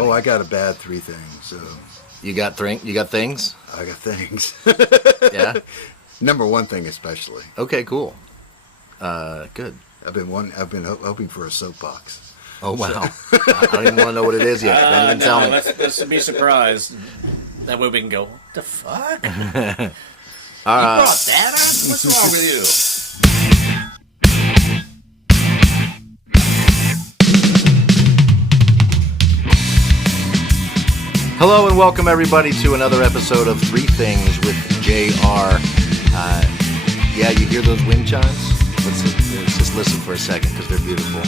Oh, I got a bad three things. So You got things? I got things. Yeah. Number one thing, especially. Okay, cool. Good. I've been hoping for a soapbox. Oh wow! I don't even want to know what it is yet. Don't even tell me. Let's be surprised. That way we can go, what the fuck? You right. brought that up? What's wrong with you? Hello and welcome everybody to another episode of Three Things with JR. Yeah, you hear those wind chimes? Let's just listen for a second because they're beautiful.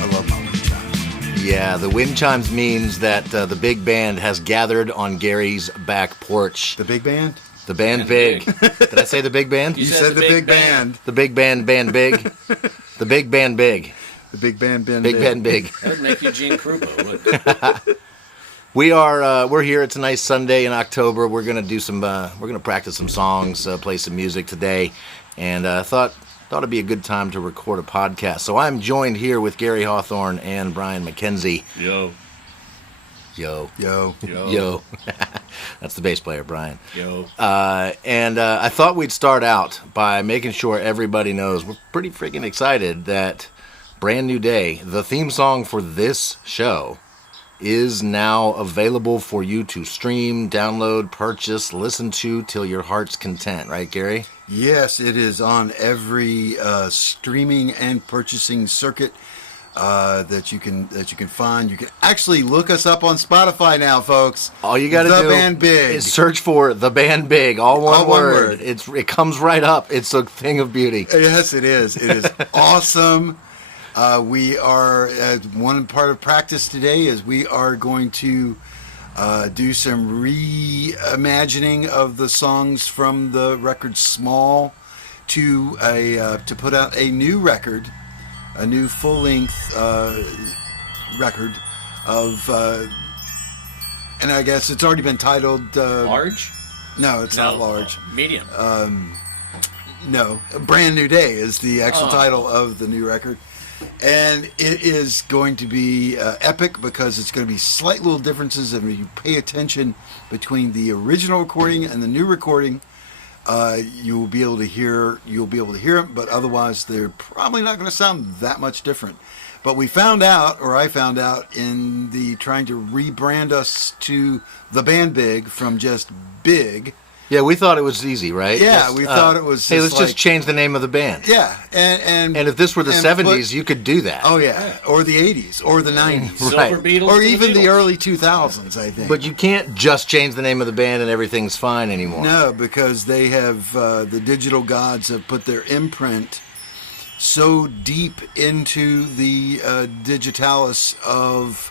I love my wind chimes. Yeah, the wind chimes means that the big band has gathered on Gary's back porch. The big band? The big. Did I say the big band? You said the big band. The big band big. The big band big. The big band big. Big band big. That would make you Gene Krupa, wouldn't it? We're here. It's a nice Sunday in October. We're gonna practice some songs, play some music today, and thought it'd be a good time to record a podcast. So I'm joined here with Gary Hawthorne and Brian McKenzie. Yo. That's the bass player, Brian. Yo. And I thought we'd start out by making sure everybody knows we're pretty freaking excited that Brand New Day, the theme song for this show, is now available for you to stream, download, purchase, listen to till your heart's content. Right, Gary? Yes, it is on every streaming and purchasing circuit that you can find. You can actually look us up on Spotify now, folks. All you got to do TheBandBiG is search for TheBandBiG, all one word. It comes right up. It's a thing of beauty. Yes, it is. It is awesome. We are, one part of practice today is we are going to do some reimagining of the songs from the record Small to put out a new record, a new full-length record of, and I guess it's already been titled... Large? No, it's not large. Medium. No, Brand New Day is the actual title of the new record. And it is going to be epic because it's going to be slight little differences. And when you pay attention between the original recording and the new recording, you'll be able to hear them. But otherwise, they're probably not going to sound that much different. But I found out in the trying to rebrand us to TheBandBiG from just Big. Yeah, we thought it was easy, right? Yeah, we thought it was. Hey, let's just change the name of the band. Yeah, and if this were the 70s, you could do that. Oh yeah, or the 80s, or the 90s, Right. Silver Beatles, or even the Beatles. early 2000s. I think. But you can't just change the name of the band and everything's fine anymore. No, because they have the digital gods have put their imprint so deep into the digitalis of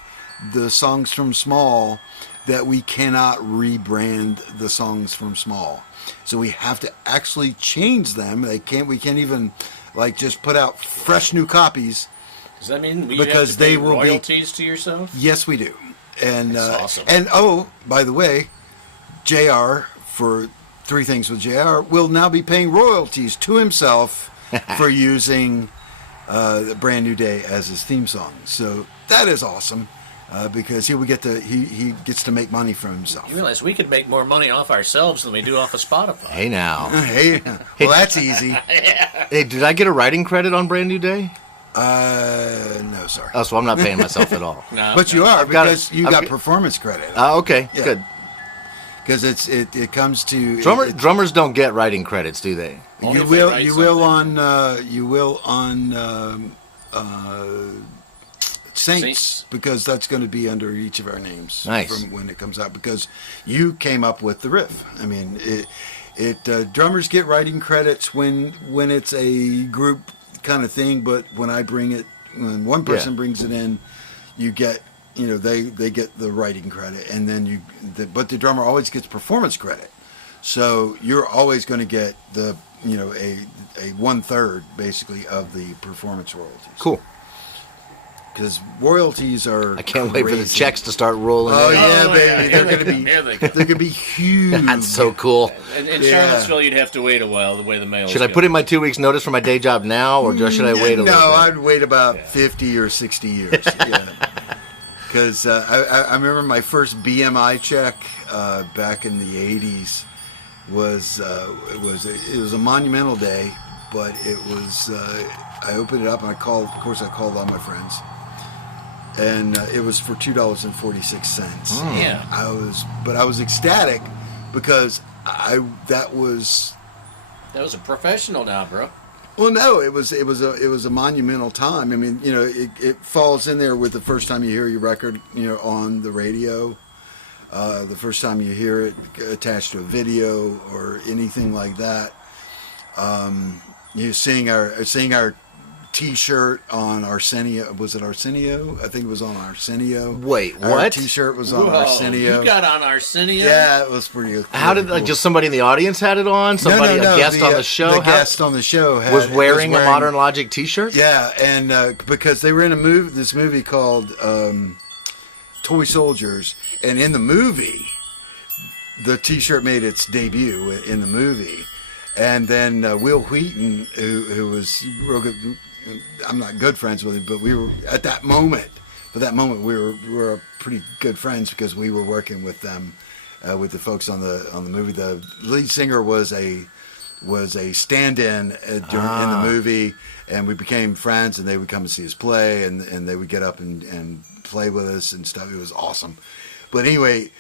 the songs from Small that we cannot rebrand the songs from Small. So we have to actually change them. We can't even just put out fresh new copies. Does that mean we because have to pay they will royalties to yourself? Yes, we do. And That's awesome. And by the way, JR for Three Things with JR will now be paying royalties to himself for using Brand New Day as his theme song. So that is awesome. Because he gets to make money for himself. You realize we could make more money off ourselves than we do off of Spotify. Hey now. Hey, well that's easy. Hey, did I get a writing credit on Brand New Day? No, sorry. Oh, so I'm not paying myself at all. No, But you are because you I've got got- performance credit. Okay, Yeah. good. Because it comes to Drummers don't get writing credits, do they? Only You if they will write you will on Saints, because that's going to be under each of our names Nice. from when it comes out, because you came up with the riff. I mean, drummers get writing credits when it's a group kind of thing, but when when one person brings it in, you get they get the writing credit, and then but the drummer always gets performance credit. So you're always going to get the a 1/3 basically of the performance royalties. Cool. Because royalties are I can't wait for the crazy. checks to start rolling Oh in. yeah, Oh, baby! yeah. They're gonna be Here they go. they're gonna be huge. That's so cool. In Yeah. Charlottesville, you'd have to wait a while the way the mail. Should I put in my 2 weeks notice for my day job now, or should I wait a No, little bit? I'd wait about 50 or 60 years. Yeah. Because I remember my first BMI check back in the '80s was it was a monumental day, but it was I opened it up and I called all my friends, and it was for $2.46. Yeah. I was ecstatic because that was. That was a professional now, bro. Well, no, it was a monumental time. I mean, it falls in there with the first time you hear your record, on the radio, the first time you hear it attached to a video or anything like that. Seeing our T-shirt on Arsenio. Was it Arsenio? I think it was on Arsenio. Wait, Our what? T-shirt was on Whoa, Arsenio. You got on Arsenio? Yeah, it was pretty. How did cool. just somebody in the audience had it on? Somebody, a guest on the show, The guest on the show was wearing a Modern Logic T-shirt. Yeah, and because they were in this movie called Toy Soldiers, and in the movie, the T-shirt made its debut in the movie, and then Will Wheaton, who was real good. I'm not good friends with him, but we were at that moment. For that moment, we were pretty good friends because we were working with them, with the folks on the movie. The lead singer was a stand-in in the movie, and we became friends. And they would come and see us play, and they would get up and play with us and stuff. It was awesome. But anyway.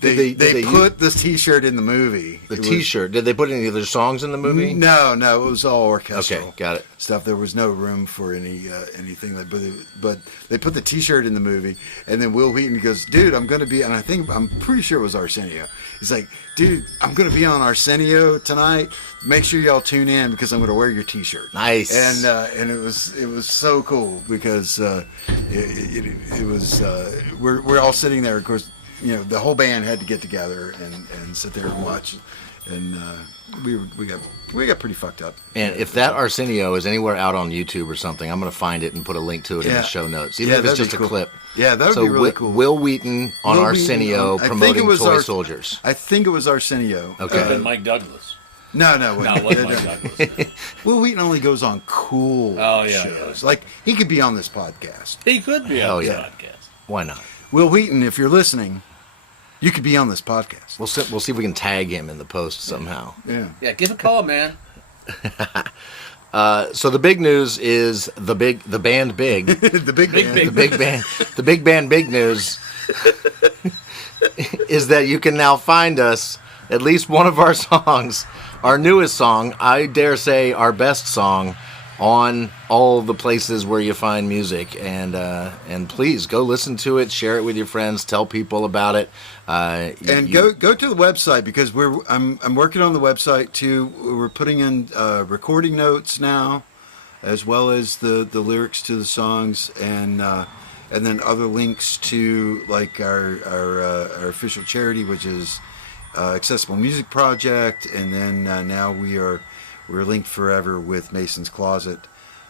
They put this T-shirt in the movie. T-shirt. Did they put any other songs in the movie? No, it was all orchestral. Okay, got it. Stuff. There was no room for anything. But they put the T-shirt in the movie, and then Will Wheaton goes, "Dude, I'm going to be," and I'm pretty sure it was Arsenio. He's like, "Dude, I'm going to be on Arsenio tonight. Make sure y'all tune in because I'm going to wear your T-shirt." Nice. And it was so cool because it was we're all sitting there, of course. The whole band had to get together and sit there and watch, and we got pretty fucked up. And if that Arsenio is anywhere out on YouTube or something, I'm going to find it and put a link to it in the show notes, even if it's just a clip. Yeah, that would be really cool. Will Wheaton on Arsenio promoting Toy Soldiers. I think it was Arsenio. Could have been Mike Douglas. No, it wasn't Mike Douglas. Will Wheaton only goes on cool shows. Yeah. Like, he could be on this podcast. He could be on this podcast. Why not? Will Wheaton, if you're listening, you could be on this podcast. We'll see if we can tag him in the post somehow. Yeah, give a call, man. So the big news is the band big. The big band. The big band big news is that you can now find us, at least one of our songs, our newest song, I dare say our best song, on all the places where you find music, and please go listen to it, share it with your friends, tell people about it, and go to the website because I'm working on the website too. We're putting in recording notes now, as well as the lyrics to the songs, and then other links to like our official charity, which is Accessible Music Project, and then now we're linked forever with Mason's Closet,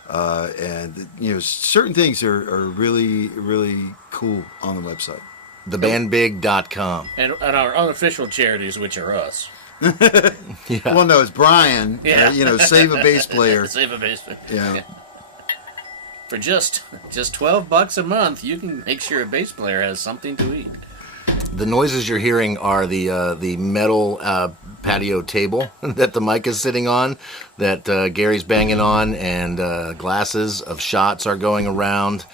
and certain things are really, really cool on the website. TheBandBiG.com. And our unofficial charities, which are us. Yeah. Well, no, it's Brian. Yeah. Save a bass player. Save a bass player. Yeah. For just $12 a month, you can make sure a bass player has something to eat. The noises you're hearing are the metal patio table that the mic is sitting on, that Gary's banging on, and glasses of shots are going around.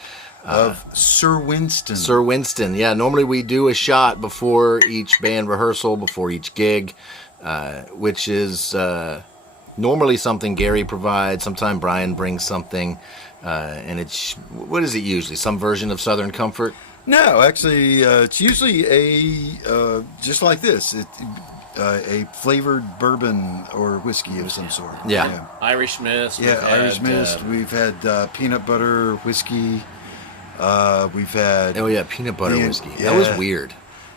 Of Sir Winston. Sir Winston, yeah. Normally we do a shot before each band rehearsal, before each gig, which is normally something Gary provides. Sometimes Brian brings something, and what is it usually? Some version of Southern Comfort? No, actually, it's usually a just like this. A flavored bourbon or whiskey of some sort. Yeah. Irish Mist. Irish Mist. We've had peanut butter whiskey. We've had peanut butter whiskey. Yeah. That was weird.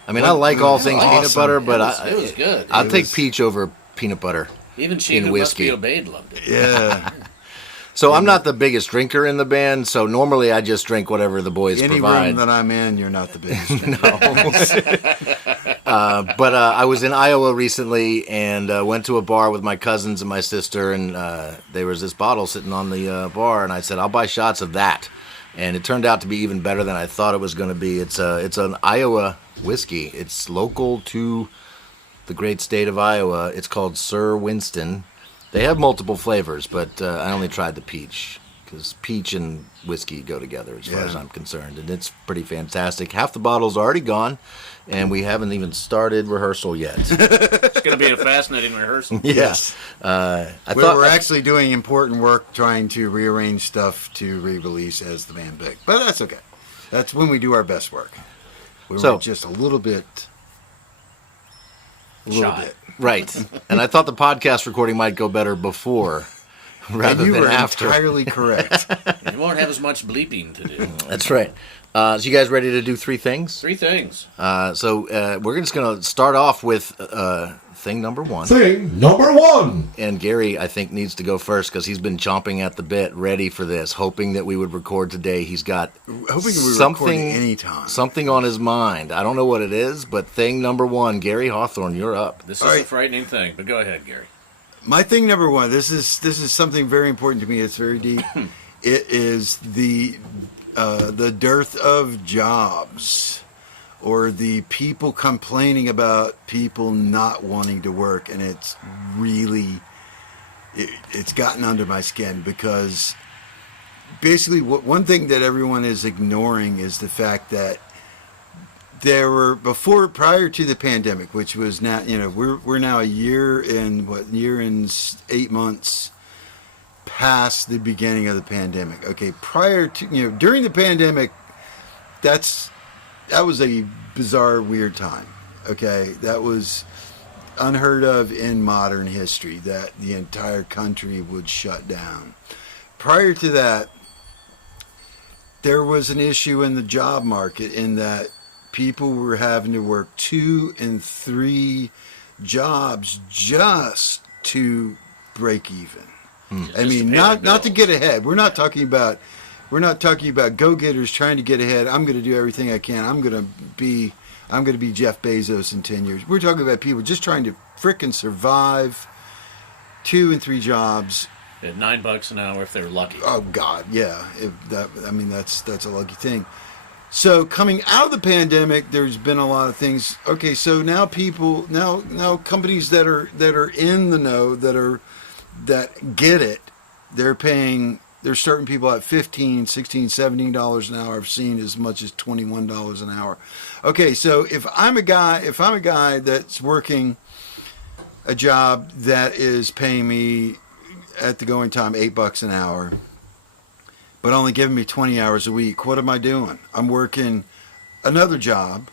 I mean, I like all things peanut butter, but it was good. I'll take peach over peanut butter. Even she in who whiskey. must be obeyed loved it. Yeah. So I'm not the biggest drinker in the band, so normally I just drink whatever the boys Any provide. room that I'm in, you're not the biggest. But I was in Iowa recently and went to a bar with my cousins and my sister, and there was this bottle sitting on the bar, and I said, I'll buy shots of that. and it turned out to be even better than I thought it was going to be. It's an Iowa whiskey. It's local to the great state of Iowa. It's called Sir Winston. They have multiple flavors, but I only tried the peach because peach and whiskey go together as far as I'm concerned, and it's pretty fantastic. Half the bottle's already gone, and we haven't even started rehearsal yet. It's going to be a fascinating rehearsal. Yes. We're actually doing important work trying to rearrange stuff to re-release as the band big. But that's okay. That's when we do our best work. We're just a little bit. Right. And I thought the podcast recording might go better before rather than after. You were entirely correct. You won't have as much bleeping to do. That's right. So you guys ready to do three things? Three things. So we're just going to start off with thing number one. Thing number one. And Gary, I think, needs to go first because he's been chomping at the bit, ready for this, hoping that we would record today. He's got something on his mind. I don't know what it is, but thing number one, Gary Hawthorne, you're up. This is a frightening thing, but go ahead, Gary. My thing number one. This is something very important to me. It's very deep. It is the dearth of jobs, or the people complaining about people not wanting to work, and it's really it's gotten under my skin because basically one thing that everyone is ignoring is the fact that there were prior to the pandemic, which was now we're now a year and 8 months past the beginning of the pandemic. Okay, prior to during the pandemic, that was a bizarre, weird time. Okay, that was unheard of in modern history, that the entire country would shut down. Prior to that, there was an issue in the job market in that people were having to work 2 and 3 jobs just to break even. I mean, not to get ahead. We're not talking about go-getters trying to get ahead. I'm going to do everything I can. I'm going to be Jeff Bezos in 10 years. We're talking about people just trying to frickin' survive 2 and 3 jobs. At $9 an hour if they're lucky. Oh God, yeah. That's a lucky thing. So coming out of the pandemic, there's been a lot of things. Okay, so now companies that are in the know, that get it, they're starting people at $15, $16, $17 an hour. I've seen as much as $21 an hour. Okay, so if I'm a guy that's working a job that is paying me at the going time $8 an hour, but only giving me 20 hours a week, what am I doing? I'm working another job,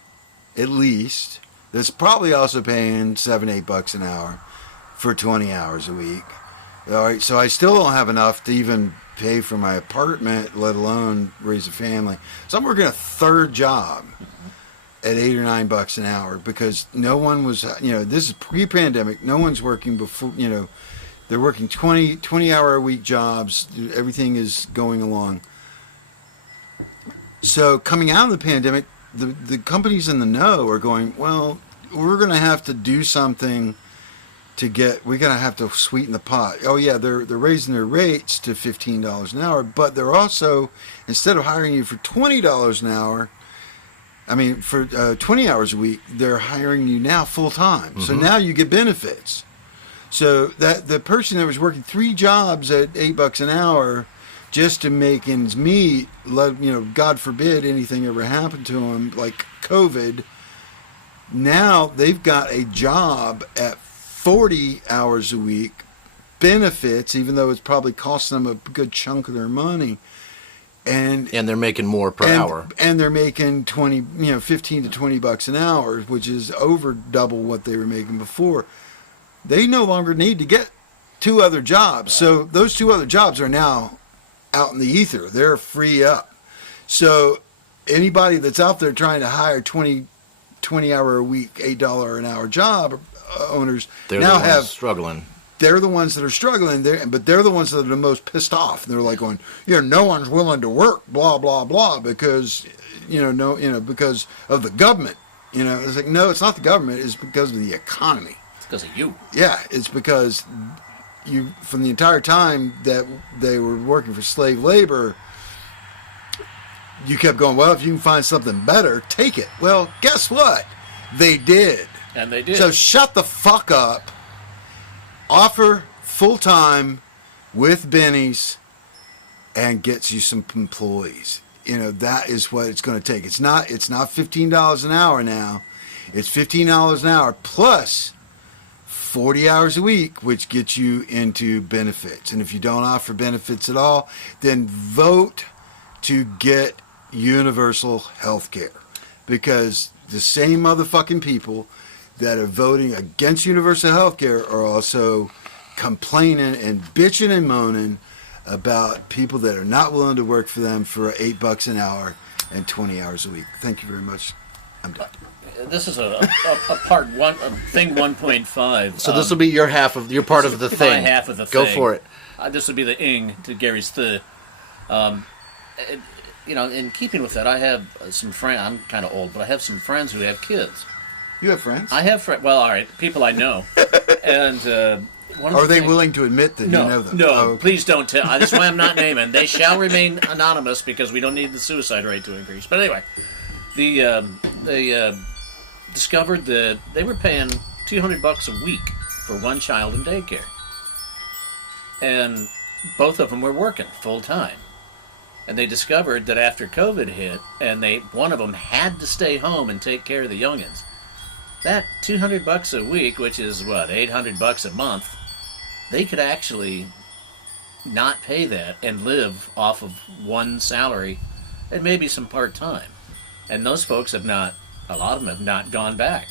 at least, that's probably also paying $7, $8 an hour for 20 hours a week. All right, so I still don't have enough to even pay for my apartment, let alone raise a family. So I'm working a third job at $8 or $9 an hour because no one was, this is pre-pandemic. No one's working before, they're working 20-hour a week jobs. Everything is going along. So coming out of the pandemic, the companies in the know are going, well, we're going to have to do something we're going to have to sweeten the pot. Oh yeah, they're raising their rates to $15 an hour, but they're also, instead of hiring you for $20 an hour, for 20 hours a week, they're hiring you now full time. Mm-hmm. So now you get benefits. So that the person that was working 3 jobs at $8 an hour just to make ends meet, God forbid anything ever happened to them, like COVID, now they've got a job at 40 hours a week, benefits, even though it's probably costing them a good chunk of their money. And they're making more per hour. And they're making 15 to $20 an hour, which is over double what they were making before. They no longer need to get 2 other jobs. So those 2 other jobs are now out in the ether. They're free up. So anybody that's out there trying to hire 20-hour a week, $8 an hour job owners struggling. They're the ones that are struggling there, but they're the ones that are the most pissed off. And they're like going, no one's willing to work, blah blah blah, because because of the government. It's like, no, it's not the government. It's because of the economy. It's because of you. Yeah, it's because from the entire time that they were working for slave labor, you kept going, well, if you can find something better, take it. Well, guess what? They did. And they did. So shut the fuck up. Offer full-time with Benny's and gets you some employees. That is what it's going to take. It's not $15 an hour now. It's $15 an hour plus 40 hours a week, which gets you into benefits. And if you don't offer benefits at all, then vote to get universal health care. Because the same motherfucking people that are voting against universal health care are also complaining and bitching and moaning about people that are not willing to work for them for $8 an hour and 20 hours a week. Thank you very much. I'm done. This is a part one, thing 1.5. So this will be your part of the thing. My half of the Go thing. for it. This would be the ing to Gary's the. In keeping with that, I have some friends. I'm kind of old, but I have some friends who have kids. You have friends? I have friends. Well, all right, people I know. And are they willing to admit that you know them? No, okay. Please don't tell. That's why I'm not naming. They shall remain anonymous because we don't need the suicide rate to increase. But anyway, they discovered that they were paying $200 a week for one child in daycare, and both of them were working full time. And they discovered that after COVID hit, and one of them had to stay home and take care of the youngins. That $200 a week, which is what, $800 a month, they could actually not pay that and live off of one salary and maybe some part-time. And those folks a lot of them have not gone back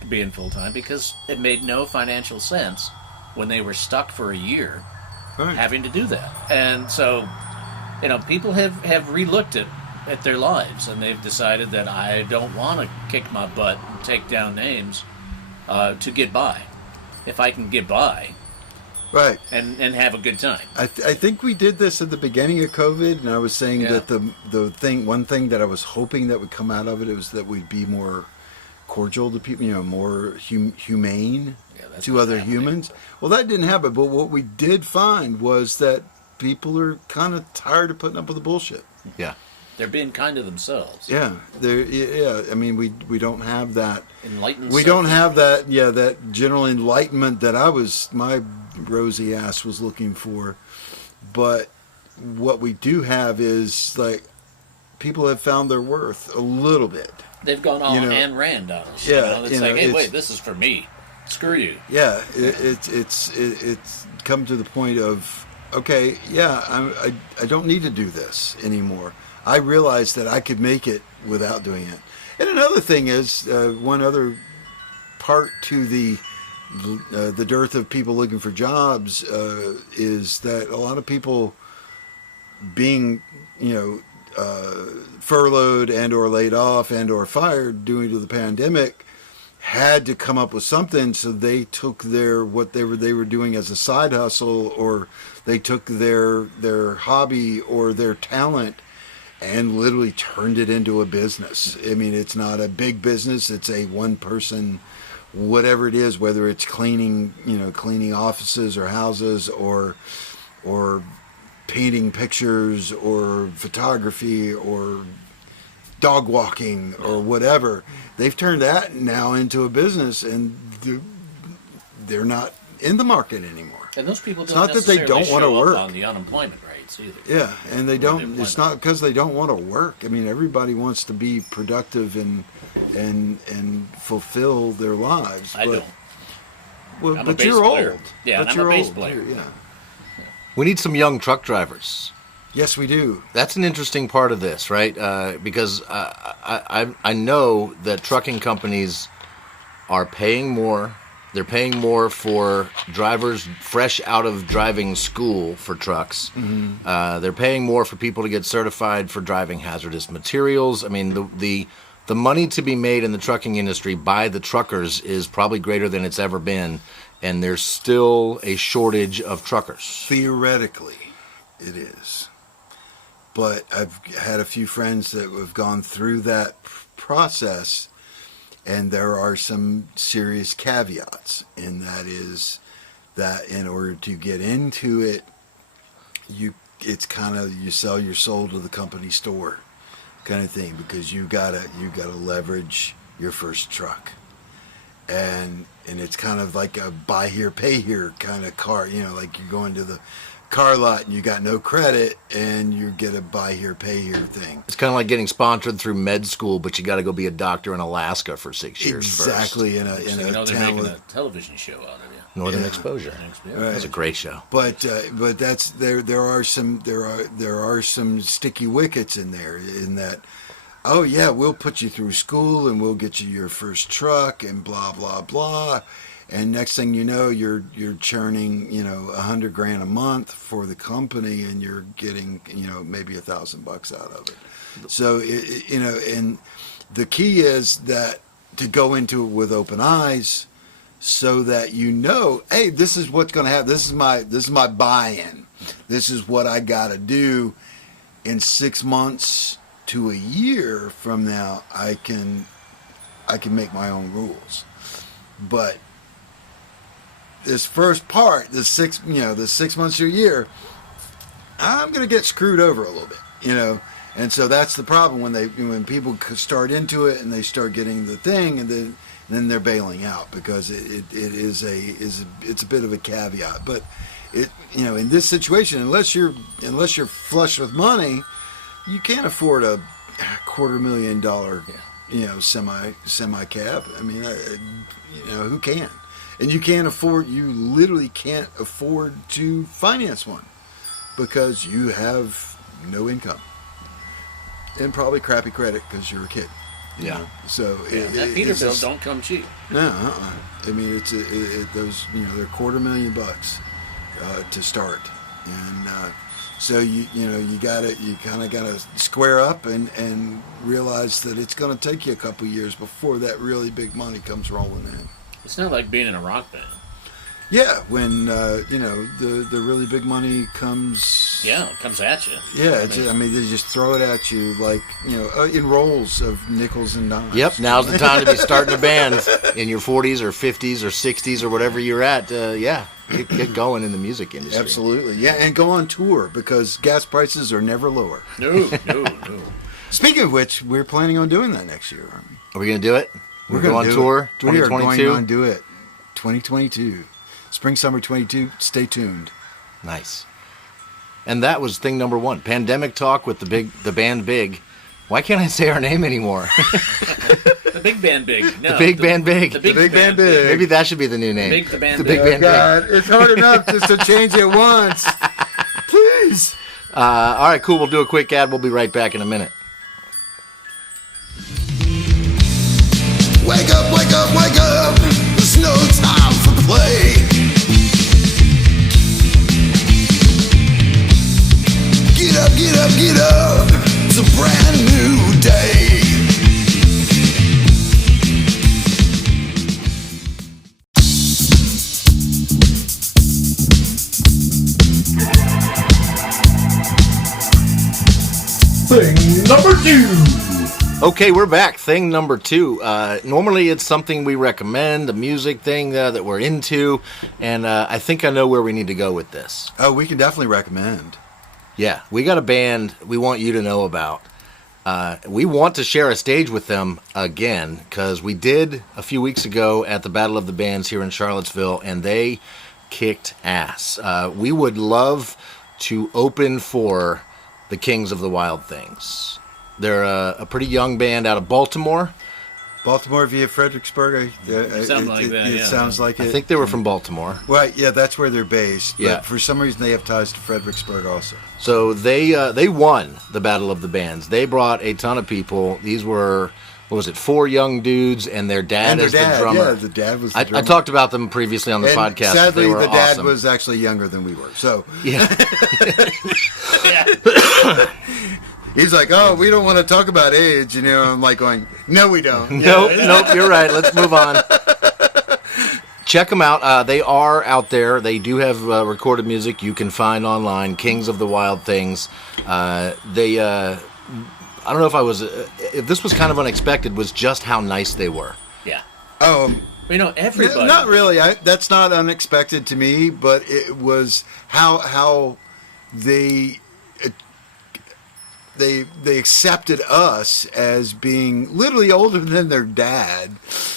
to being full-time because it made no financial sense when they were stuck for a year having to do that. And so, people have re-looked at their lives, and they've decided that I don't want to kick my butt and take down names to get by. If I can get by, right, and have a good time. I think we did this at the beginning of COVID, and I was saying that one thing that I was hoping that would come out of it was that we'd be more cordial to people, more humane to other humans. Well, that didn't happen, but what we did find was that people are kind of tired of putting up with the bullshit. Yeah. They're being kind to themselves. Yeah, I mean, we don't have that. Enlightened. We don't have that. Yeah, that general enlightenment that my rosy ass was looking for. But what we do have is like people have found their worth a little bit. They've gone all Ayn Rand on us. Yeah, it's like, hey, wait, this is for me. Screw you. Yeah, it's come to the point of, okay, yeah, I don't need to do this anymore. I realized that I could make it without doing it. And another thing is, one other part to the dearth of people looking for jobs is that a lot of people being, furloughed and or laid off and or fired due to the pandemic had to come up with something, so they took what they were doing as a side hustle, or they took their hobby or their talent and literally turned it into a business. I mean, it's not a big business, it's a one person, whatever it is, whether it's cleaning offices or houses or painting pictures or photography or dog walking or whatever. They've turned that now into a business, and they're not in the market anymore. And those people it's don't not that they don't want to work on the unemployment rates either. Yeah, and they don't. It's not because they don't want to work. I mean, everybody wants to be productive and fulfill their lives. I don't. Well, I'm but a bass you're player. old. Yeah, but I'm you're a bass old. player. Yeah. We need some young truck drivers. Yes, we do. That's an interesting part of this, right? Because I know that trucking companies are paying more. They're paying more for drivers fresh out of driving school for trucks. Mm-hmm. They're paying more for people to get certified for driving hazardous materials. I mean, the money to be made in the trucking industry by the truckers is probably greater than it's ever been, and there's still a shortage of truckers. Theoretically, it is. But I've had a few friends that have gone through that process, and there are some serious caveats, and that is that in order to get into it, you sell your soul to the company store. kind of thing, because you gotta leverage your first truck, and it's kind of like a buy here pay here kind of car. Like you're going to the car lot and you got no credit, and you get a buy here pay here thing. It's kind of like getting sponsored through med school, but you got to go be a doctor in Alaska for 6 years exactly first. in they're town making a television show out of it. Northern Exposure. Right. It's a great show. But that's there are some sticky wickets in there, in that, oh yeah, we'll put you through school and we'll get you your first truck and blah blah blah, and next thing you know, you're churning $100,000 a month for the company, and you're getting maybe $1,000 out of it. So and the key is that to go into it with open eyes, so that hey, this is what's going to happen. This is my buy-in. This is what I got to do. In 6 months to a year from now, I can make my own rules. But this first part, the 6 months to a year, I'm going to get screwed over a little bit, And so that's the problem when people start into it and they start getting the thing, and then they're bailing out, because it's a bit of a caveat. But in this situation, unless you're flush with money, you can't afford a $250,000 semi cab. I mean, who can? And you literally can't afford to finance one, because you have no income and probably crappy credit because you're a kid. Yeah. So that Peterbilt don't come cheap. No, I mean, those they're $250,000 to start, and so you kind of gotta square up and realize that it's going to take you a couple years before that really big money comes rolling in. It's not like being in a rock band. Yeah, when the really big money comes. Yeah, it comes at you. Yeah, they just throw it at you like in rolls of nickels and dimes. Yep, now's the time to be starting a band in your 40s or 50s or 60s or whatever you're at. Get going in the music industry. Absolutely, yeah, and go on tour, because gas prices are never lower. No. Speaking of which, we're planning on doing that next year. Are we going to do it? We're going to on tour. We are 2022. going on do it. 2022, spring summer 22. Stay tuned. Nice. And that was thing number 1. Pandemic talk with the band Big. Why can't I say our name anymore? The Big Band Big. No, the Big Band Big. The Big Band Big. Maybe that should be the new name. The Band Big Big. Band God, it's hard enough just to change it once. Please. All right, cool. We'll do a quick ad. We'll be right back in a minute. Wake up, wake up, wake up. There's no time for play. Get up, get up, get up. It's a brand new day. Thing number 2. Okay, we're back. Thing number 2. Normally it's something we recommend, a music thing that we're into, and I think I know where we need to go with this. Oh, we can definitely recommend. Yeah, we got a band we want you to know about. We want to share a stage with them again, because we did a few weeks ago at the Battle of the Bands here in Charlottesville, and they kicked ass. We would love to open for the Kings of the Wild Things. They're a pretty young band out of Baltimore. Baltimore via Fredericksburg. Something like that, It yeah. sounds like it. I think they were from Baltimore. Right, yeah, that's where they're based. Yeah. But for some reason, they have ties to Fredericksburg also. So they won the Battle of the Bands. They brought a ton of people. These were, 4 young dudes, and their dad And their is dad, the drummer. yeah, the dad was the drummer. I talked about them previously on the And podcast. sadly, they were the dad awesome. was actually younger than we were. So Yeah. he's like, "Oh, we don't want to talk about age," I'm like going, "No, we don't." Nope, you're right. Let's move on. Check them out. They are out there. They do have recorded music you can find online. Kings of the Wild Things. I don't know if this was kind of unexpected, was just how nice they were. Yeah. Oh, Everybody. not really. That's not unexpected to me, but it was how they they accepted us as being literally older than their dad.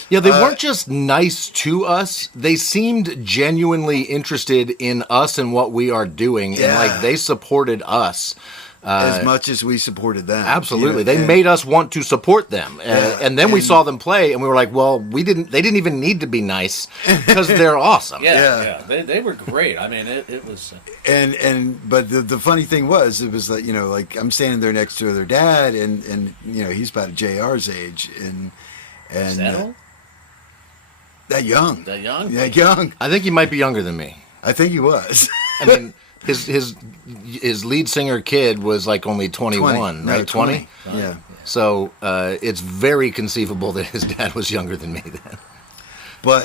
Yeah, they weren't just nice to us. They seemed genuinely interested in us and what we are doing. And Yeah. like they supported us. As much as we supported them. Absolutely. You know, They made us want to support them. And then we and- saw them play and we were like, well, they didn't even need to be nice because they're awesome. Yeah. They were great. I mean, it was. But the funny thing was, it was like, you know, like I'm standing there next to their dad, and you know, he's about JR's age, and Is that old? that young. That young? That young. I think he might be younger than me. I think he was. I mean, his lead singer kid was like only 21, No, right? 20? Yeah. So it's very conceivable that his dad was younger than me then. But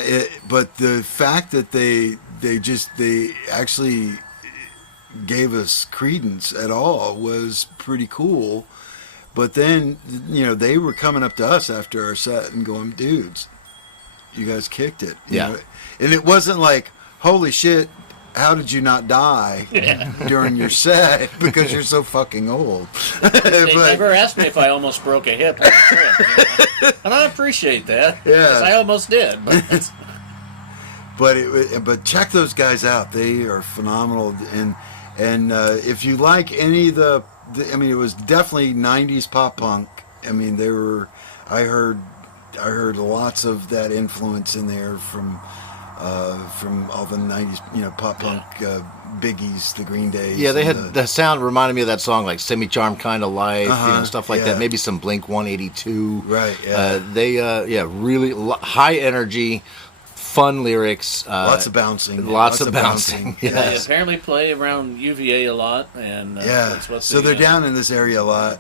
the fact that they actually gave us credence at all was pretty cool. But then, you know, they were coming up to us after our set and going, dudes, you guys kicked it. You Yeah. know? And it wasn't like, holy shit, how did you not die during your set because you're so fucking old? They never asked me if I almost broke a hip on the trip. You know? And I appreciate that. Yeah. 'Cause I almost did. But But check those guys out. They are phenomenal. And if you like any of I mean, it was definitely 90s pop punk. I mean, they were. I heard lots of that influence in there from all the 90s, you know, pop punk biggies, the Green Days. Yeah, they and had the sound reminded me of that song, like "Semi-Charmed Kind of Life," you know, stuff like yeah. that. Maybe some Blink 182. Right, yeah. They really high energy, fun lyrics. Lots of bouncing. Lots of bouncing. they Yes. apparently play around UVA a lot. And Yeah. that's what So they're down in this area a lot,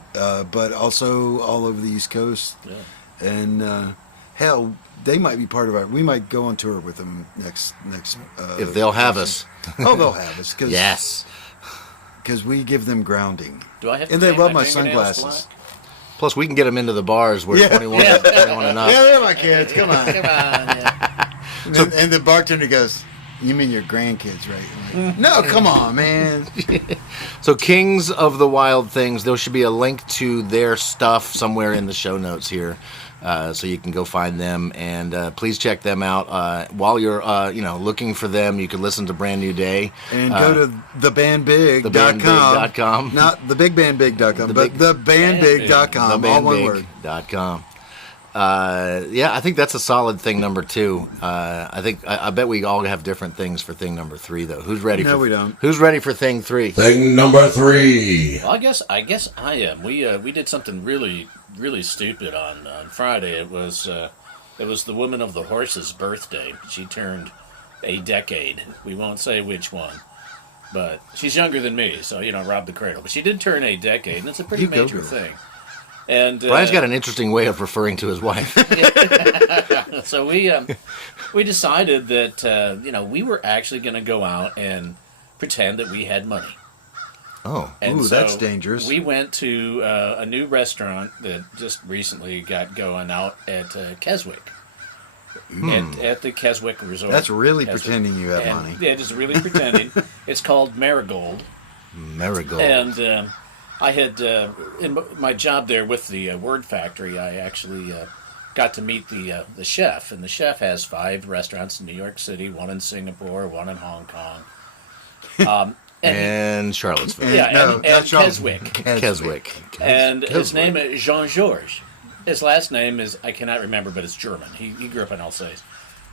but also all over the East Coast. Yeah. And hell, they might be part of our. We might go on tour with them next. If they'll have us. Oh, they'll have us. Cause, Yes. Because we give them grounding. Do I have to And they paint love my fingernails sunglasses. Plus, we can get them into the bars where Yeah. 21, Yeah. 21 and up. Yeah, they're my kids. Come on. Come on. Yeah. And the bartender goes, "You mean your grandkids, right?" I'm like, no, come on, man. So, Kings of the Wild Things, there should be a link to their stuff somewhere in the show notes here. So you can go find them, and please check them out. While you're, looking for them, you can listen to Brand New Day. And go to TheBandBiG.com. TheBandBiG.com. Not TheBigBandBig.com, but TheBandBiG.com. All one word. TheBandBiG.com. I think that's a solid thing number 2. I bet we all have different things for thing number 3, though. Who's ready? No, we don't. Who's ready for thing 3? Thing number 3. Well, I guess I am. We did something really stupid on Friday. It was the woman of the horse's birthday. She turned a decade. We won't say which one, but she's younger than me, so rob the cradle. But she did turn a decade, and it's a pretty You go, major girl. thing. And Brian's got an interesting way of referring to his wife. So we decided that we were actually going to go out and pretend that we had money. Oh. And Ooh, so that's dangerous. We went to a new restaurant that just recently got going out at Keswick. At the Keswick Resort. That's really Keswick. pretending you have And, money. Yeah, just really pretending. It's called Marigold. Marigold. And I had, in my job there with the Word Factory, I actually got to meet the chef. And the chef has 5 restaurants in New York City, 1 in Singapore, 1 in Hong Kong. And Charlottesville. Yeah, No, and not Keswick. Keswick. And his name is Jean-Georges. His last name is, I cannot remember, but it's German. He grew up in Alsace.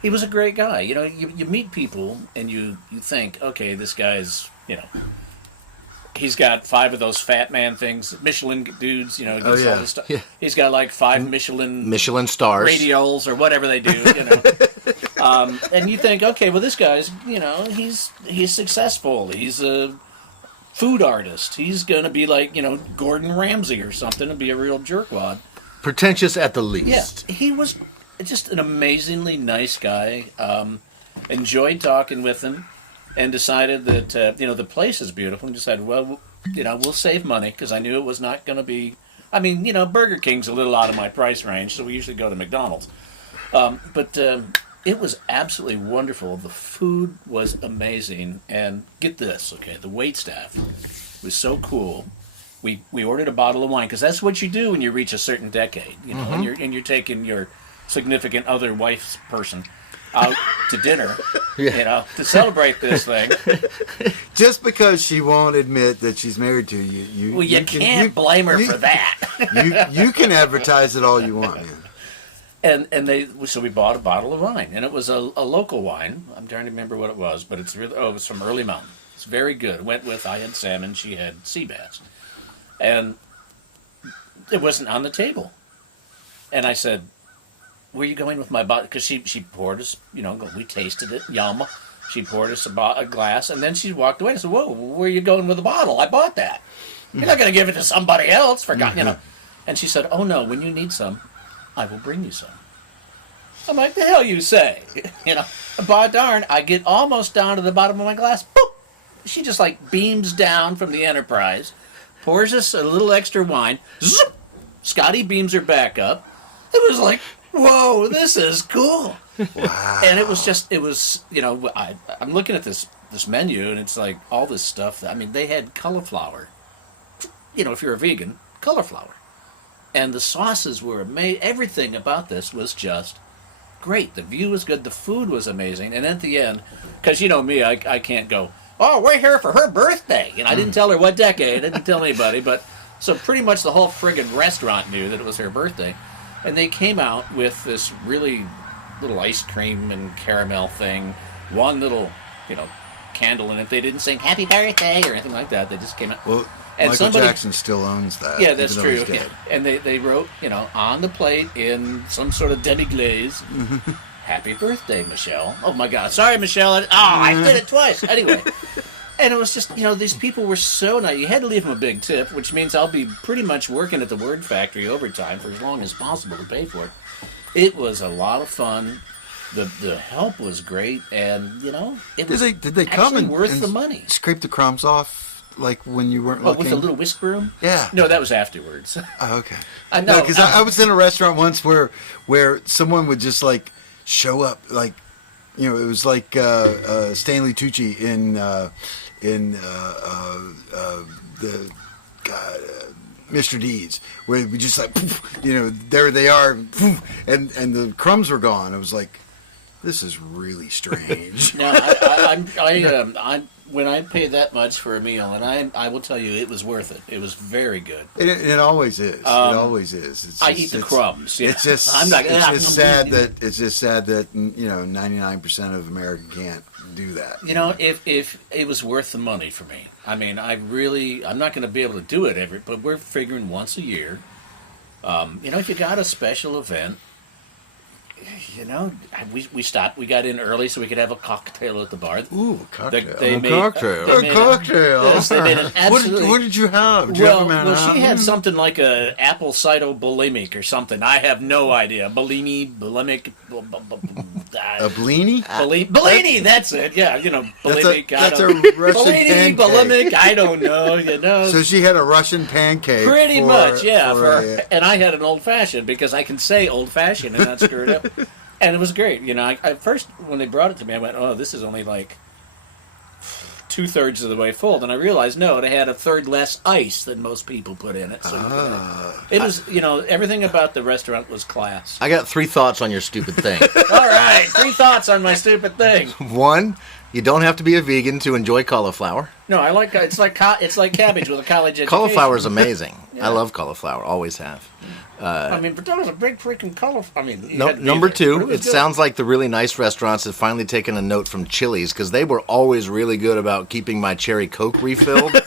He was a great guy. You meet people and you think, okay, this guy's, he's got 5 of those fat man things, Michelin dudes, he does all this stuff. Yeah. He's got like 5 Michelin stars. radials or whatever they do, and you think, okay, well, this guy's, he's successful. He's a food artist. He's going to be like, Gordon Ramsay or something and be a real jerkwad. Pretentious at the least. Yeah, he was just an amazingly nice guy. Enjoyed talking with him, and decided that the place is beautiful. And decided, well, we'll save money because I knew it was not going to be. I mean, Burger King's a little out of my price range, so we usually go to McDonald's. But it was absolutely wonderful. The food was amazing, and get this, okay, the waitstaff was so cool. we ordered a bottle of wine because that's what you do when you reach a certain decade, you know, and you're taking your significant other wife's person out to dinner, you know, to celebrate this thing. Just because she won't admit that she's married to you, Well, you can't blame her for that. you can advertise it all you want, man. So we bought a bottle of wine, and it was a local wine. I'm trying to remember what it was, but it was from Early Mountain. It's very good. I had salmon, she had sea bass, and it wasn't on the table. And I said, "Where are you going with my bottle?" Because she poured us, you know, we tasted it, yum. She poured us a glass, and then she walked away. I said, "Whoa, where are you going with the bottle? I bought that. You're not going to give it to somebody else, you know." And she said, "Oh no, when you need some, I will bring you some." I'm like, "The hell you say?" You know, by darn, I get almost down to the bottom of my glass. Boop! She just like beams down from the Enterprise, pours us a little extra wine. Zip! Scotty beams her back up. It was like, whoa, this is cool. Wow. And it was, you know, I'm looking at this menu, and it's like all this stuff. I mean, they had cauliflower. You know, if you're a vegan, cauliflower. And the sauces were amazing. Everything about this was just great. The view was good. The food was amazing. And at the end, because you know me, I can't go, "Oh, we're here for her birthday." And I didn't tell her what decade. I didn't tell anybody. But so pretty much the whole friggin' restaurant knew that it was her birthday. And they came out with this really little ice cream and caramel thing. One little, you know, candle in it. They didn't sing "Happy Birthday" or anything like that. They just came out. Well, and Michael Jackson still owns that. Yeah, that's even though he's true. dead. Yeah. And they wrote, you know, on the plate in some sort of demi-glaze, "Happy birthday, Michelle." Oh my God. Sorry, Michelle. I did it twice. Anyway. And it was just, you know, these people were so nice. You had to leave them a big tip, which means I'll be pretty much working at the Word Factory overtime for as long as possible to pay for it. It was a lot of fun. The help was great, and you know, it was Did they come and worth and the money. scrape the crumbs off like when you weren't What, looking? with a little whisk broom? Yeah. No, that was afterwards. Oh, okay. I know. Because I was in a restaurant once where someone would just like show up, like, you know, it was like Stanley Tucci in the Mr. Deeds, where we just like, you know, there they are, and the crumbs were gone. I was like, this is really strange. Now, I'm when I pay that much for a meal, and I will tell you, it was worth it. It was very good. It always is. It always is. It's I just, eat the crumbs. Yeah. It's just I'm not. It's just sad that you know 99% of America can't do that. You know, if it was worth the money for me. I mean, I'm not going to be able to do it but we're figuring once a year. You know, if you got a special event, you know, we stopped. We got in early so we could have a cocktail at the bar. Ooh, a cocktail. A cocktail. Yes, they made an absolutely. What did you have? Did you have a Well, she had Manhattan? something like a apple cider bulimic or something. I have no idea. Bulimic. A blini? Bellini, that's it. Yeah, you know, bulimic. That's a Russian Bellini, pancake. bulimic. I don't know. You know. So she had a Russian pancake. Pretty much, yeah. a- And I had an old fashioned because I can say old fashioned and not screw it up. And it was great. You know, I first when they brought it to me, I went, "Oh, this is only like 2/3 of the way full." And I realized, no, it had a third less ice than most people put in it. So it was, you know, everything about the restaurant was class. I got 3 thoughts on your stupid thing. All right, 3 thoughts on my stupid thing. 1, you don't have to be a vegan to enjoy cauliflower. No, I like it's like cabbage with a college education. Cauliflower is amazing. Yeah. I love cauliflower. Always have. I mean, but that was a big freaking cauliflower. I mean, you had to be Number there. 2, But was it good. sounds like the really nice restaurants have finally taken a note from Chili's because they were always really good about keeping my cherry Coke refilled.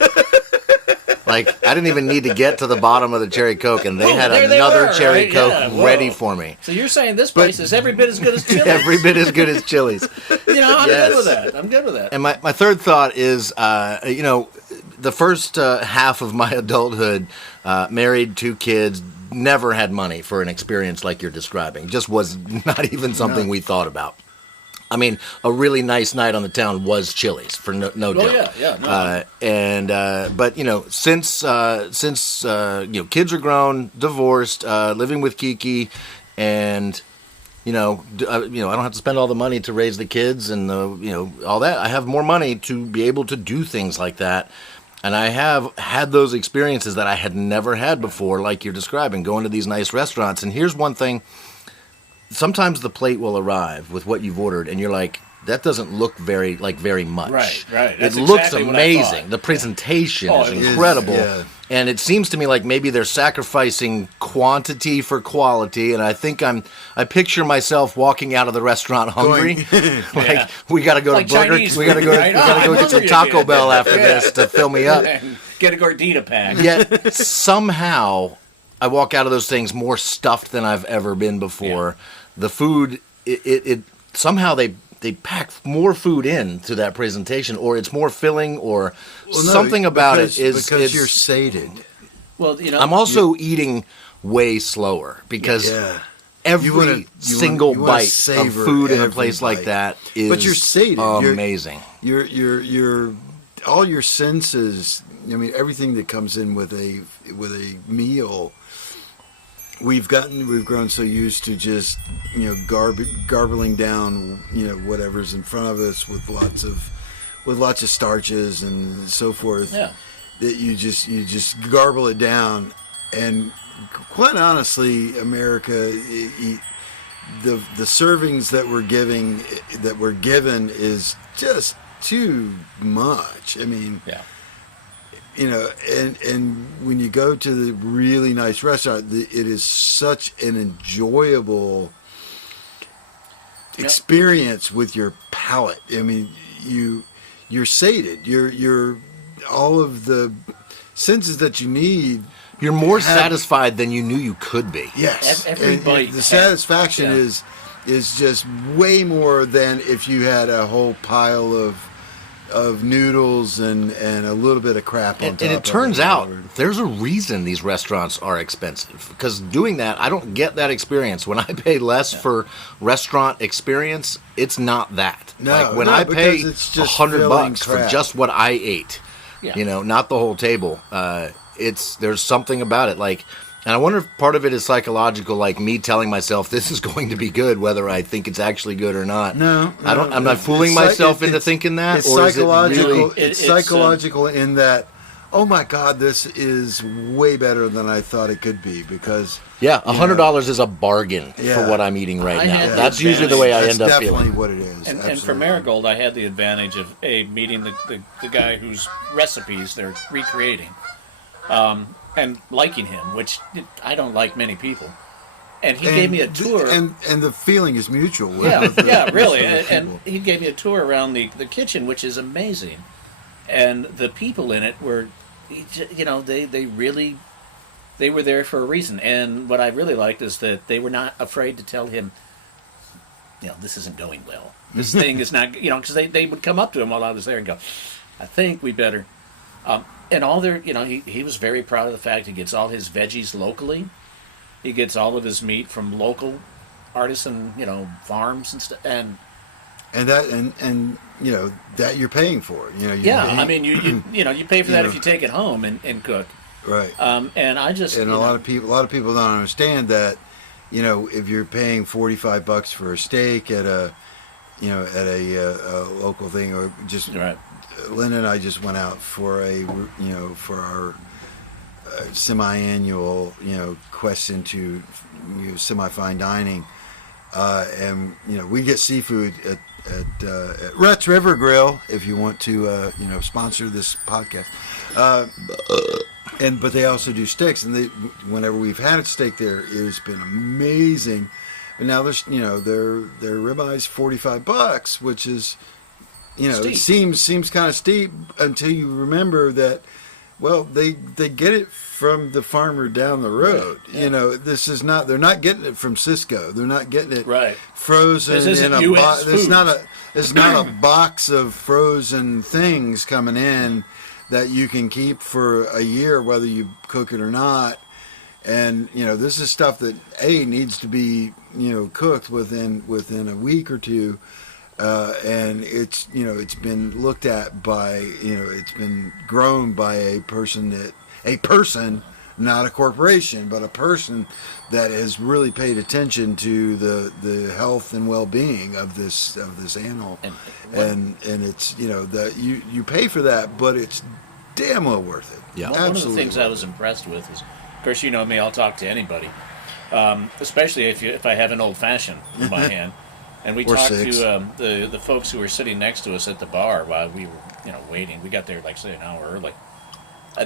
Like, I didn't even need to get to the bottom of the cherry Coke, and they had there they another were, cherry right? Coke Yeah, whoa. ready for me. So you're saying this place is every bit as good as Chili's? Every bit as good as Chili's. You know, I'm Yes. good with that. I'm good with that. And my third thought is, you know, the first half of my adulthood, married, 2 kids, never had money for an experience like you're describing. Just was not even something we thought about. I mean, a really nice night on the town was Chili's, for no joke. No. But you know, since you know, kids are grown, divorced, living with Kiki, and you know, I don't have to spend all the money to raise the kids and you know, all that. I have more money to be able to do things like that. And I have had those experiences that I had never had before, like you're describing, going to these nice restaurants. And here's one thing. Sometimes the plate will arrive with what you've ordered, and you're like, that doesn't look very much. Right. It That's looks exactly what I amazing. thought. The presentation Oh, is it is, incredible. yeah. And it seems to me like maybe they're sacrificing quantity for quality. And I think I picture myself walking out of the restaurant hungry. Yeah. We got to go Like to Burger. Chinese We got to food, go. right? We got to Oh, go I'm get some hungry Taco again. Bell after Yeah. this to fill me up. And get a gordita pack. Yet somehow I walk out of those things more stuffed than I've ever been before. The food, it somehow they pack more food into that presentation, or it's more filling, or something about it is because it's, you're sated. Well, you know, I'm also eating way slower because Yeah. every You wanna- single you wanna bite of savor food in a every place like bite. that is But you're sated. You're- amazing. You're all your senses. I mean, everything that comes in with a meal. We've grown so used to just garbling down whatever's in front of us with lots of starches and so forth. Yeah. That you just garble it down, and quite honestly, America, the servings that we're given is just too much. I mean, yeah. And when you go to the really nice restaurant, it is such an enjoyable experience with your palate. I mean, you're sated. You're all of the senses that you need. You're more satisfied than you knew you could be. Yes, Every and bite the has- satisfaction yeah. is just way more than if you had a whole pile of noodles and a little bit of crap on And top. it turns out of it. there's a reason these restaurants are expensive. Because doing that, I don't get that experience. When I pay less for restaurant experience, it's not that. No, like when no, I pay because it's just $100 for crap. just what I ate, Yeah. not the whole table. There's something about it. Like, and I wonder if part of it is psychological, like me telling myself this is going to be good, whether I think it's actually good or not. I'm not fooling It's myself it's- into thinking that. It's or is it psychological. really? It's It's, psychological in that. Oh my God, this is way better than I thought it could be because Yeah, $100 is a bargain Yeah. for what I'm eating right I now. had the That's usually the way I that's end up definitely feeling. what it is. And for Absolutely. Marigold, I had the advantage of meeting the guy whose recipes they're recreating, and liking him, which I don't like many people. And he gave me a tour. and the feeling is mutual. Yeah, really. with And people. he gave me a tour around the kitchen, which is amazing. And the people in it were, they really, they were there for a reason. And what I really liked is that they were not afraid to tell him, this isn't going well. This thing is not, because they would come up to him while I was there and go, I think we better. And all their, he was very proud of the fact he gets all his veggies locally. He gets all of his meat from local artisan, farms and stuff. And that you're paying for. I mean, you pay for that if you take it home and cook. Right. And I just And a lot of people don't understand that. If you're paying $45 for a steak at a local thing, or just right. Linda and I just went out for for our semi-annual quest into semi-fine dining, and we get seafood at Rhett's River Grill if you want to sponsor this podcast, but they also do steaks, and whenever we've had a steak there, it's been amazing. But now there's their ribeyes $45, which is it seems kind of steep until you remember that. Well, they get it from the farmer down the road. Right. Yeah. This is not. They're not getting it from Cisco. They're not getting it frozen This isn't in a US box. It's food. not a box of frozen things coming in that you can keep for a year, whether you cook it or not. And this is stuff that needs to be cooked within a week or two. And it's been looked at by it's been grown by a person, not a corporation, but a person that has really paid attention to the health and well-being of this animal, and it's that you pay for that, but it's damn well worth it. Yeah. One of the Absolutely things I worth was it. impressed with is, of course, you know me, I'll talk to anybody, especially if I have an old fashioned in my hand. And we Or talked six. to the folks who were sitting next to us at the bar while we were waiting. We got there like say an hour early.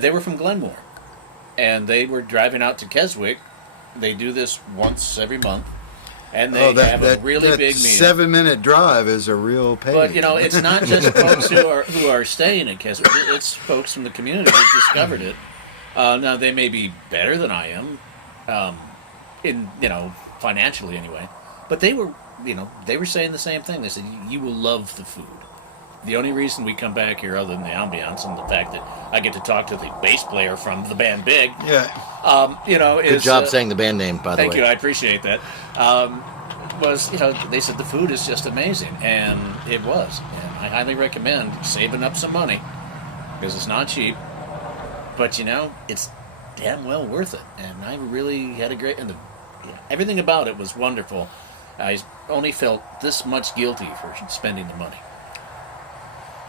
They were from Glenmore, and they were driving out to Keswick. They do this once every month, and they have a really big meal. 7-minute drive is a real pain. But it's not just folks who are staying at Keswick. It's folks from the community who discovered it. Now they may be better than I am, in financially anyway. But they were saying the same thing. They said you will love the food. The only reason we come back here, other than the ambiance and the fact that I get to talk to the bass player from TheBandBiG, yeah, is Good job saying the band name, by the way. thank you, I appreciate that. Was they said the food is just amazing, and it was. And I highly recommend saving up some money because it's not cheap, but it's damn well worth it. And I really had a great, and everything about it was wonderful. I only felt this much guilty for spending the money.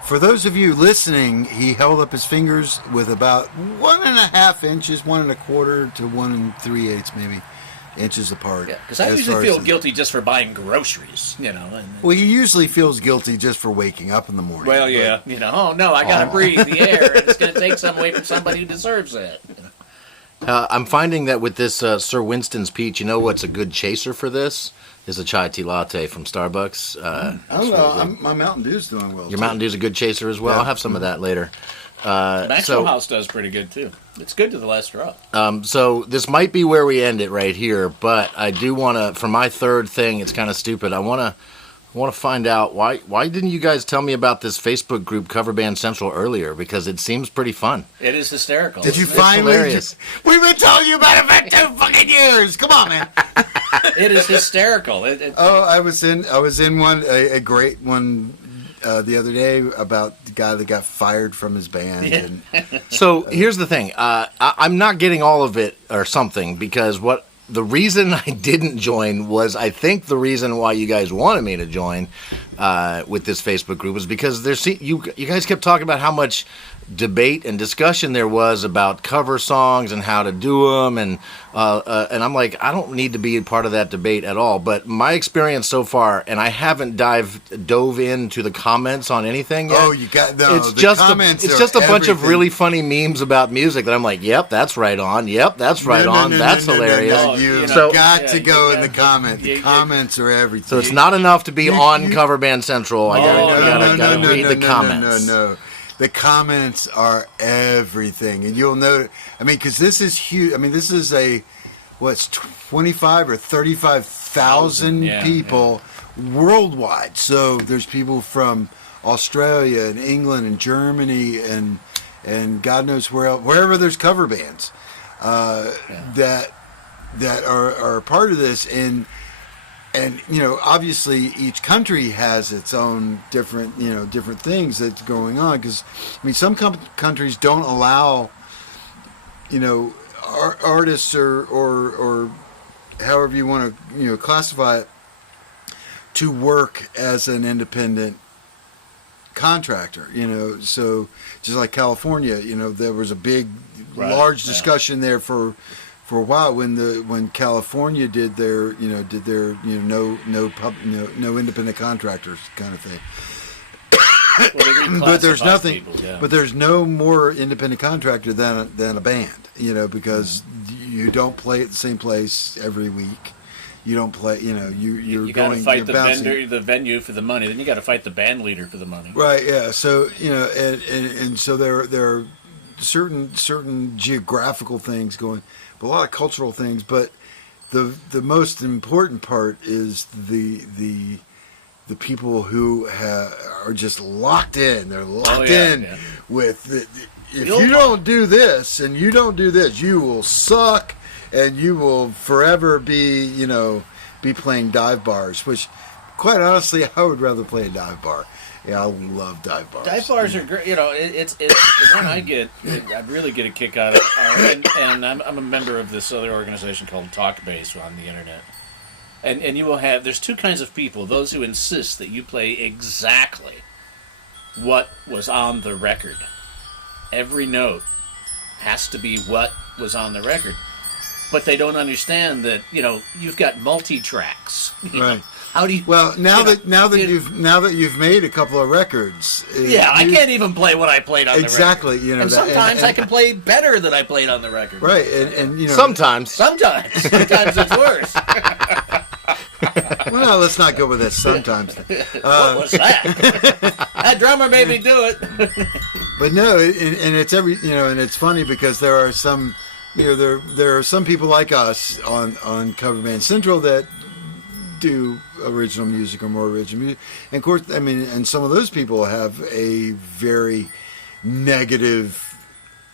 For those of you listening, he held up his fingers with about 1.5 inches, 1.25 to 1 3/8 maybe inches apart. Yeah, because I as usually far feel as guilty just for buying groceries, And, well, he usually feels guilty just for waking up in the morning. well, yeah, oh no, I gotta breathe the air, and it's gonna take some away from somebody who deserves it. I'm finding that with this Sir Winston's Peach, what's a good chaser for this? Is a chai tea latte from Starbucks. I don't know. My Mountain Dew's doing well. Your Mountain Dew's a good chaser as well. Yeah. I'll have some of that later. Maxwell House does pretty good too. It's good to the last drop. So this might be where we end it right here, but I do want to, for my third thing, it's kind of stupid. I want to find out why didn't you guys tell me about this Facebook group Cover Band Central earlier? Because it seems pretty fun. It is hysterical. Did you isn't it? finally? hilarious. We've been telling you about it for 2 fucking years. Come on, man. It is hysterical. Oh, I was in one, a great one the other day about the guy that got fired from his band. Yeah. And So here's the thing. I'm not getting all of it or something because the reason I didn't join was, I think the reason why you guys wanted me to join with this Facebook group is because you guys kept talking about how much debate and discussion there was about cover songs and how to do them, and I'm like, I don't need to be a part of that debate at all. But my experience so far, and I haven't dove into the comments on anything yet. oh, you got no. It's the just comments it's are just a bunch of everything. really funny memes about music that I'm like, yep, that's right on. Yep, that's right No, on. no, That's no, no, hilarious. No, Oh, you've So- got yeah, to you go in got- the comments. you- The comments are everything. So it's not enough to be You- on you- Cover Band Central. I gotta read the comments. No. The comments are everything, and you'll notice. I mean, because this is huge. I mean, this is what's 25 or 35,000 Yeah, people worldwide. So there's people from Australia and England and Germany and God knows where else, wherever there's cover bands that are a part of this. And obviously each country has its own different things that's going on, because I mean some countries don't allow artists or however you want to classify it to work as an independent contractor. So just like California, there was a big Right, large yeah. discussion there for a while when California did their no independent contractors kind of thing. Well, they But there's reclassify nothing. people, yeah. But there's no more independent contractor than a band. Because you don't play at the same place every week. You don't play. You're you got to going. fight you're the bouncing. vendor, the venue for the money. Then you got to fight the band leader for the money. Right. Yeah. So and so there are certain geographical things going, but a lot of cultural things. But the most important part is the people who are just locked in. They're locked in yeah. with if You'll- you don't do this and you don't do this, you will suck, and you will forever be playing dive bars. Which, quite honestly, I would rather play a dive bar. Yeah, I love dive bars. Dive bars are great. It's the one I really get a kick out of. And I'm a member of this other organization called TalkBase on the internet. And you will have, there's two kinds of people: those who insist that you play exactly what was on the record, every note has to be what was on the record. But they don't understand that, you've got multi-tracks. Right. How do you? Well, now that you've made a couple of records, I can't even play what I played on the record. Exactly. And sometimes I can play better than I played on the record. Right, and Sometimes it's worse. Well, let's not go with that. Sometimes. What was that? That drummer made me do it. But no, and it's and it's funny because there are some, there are some people like us on Cover Band Central that do original music or more original music, and of course, and some of those people have a very negative,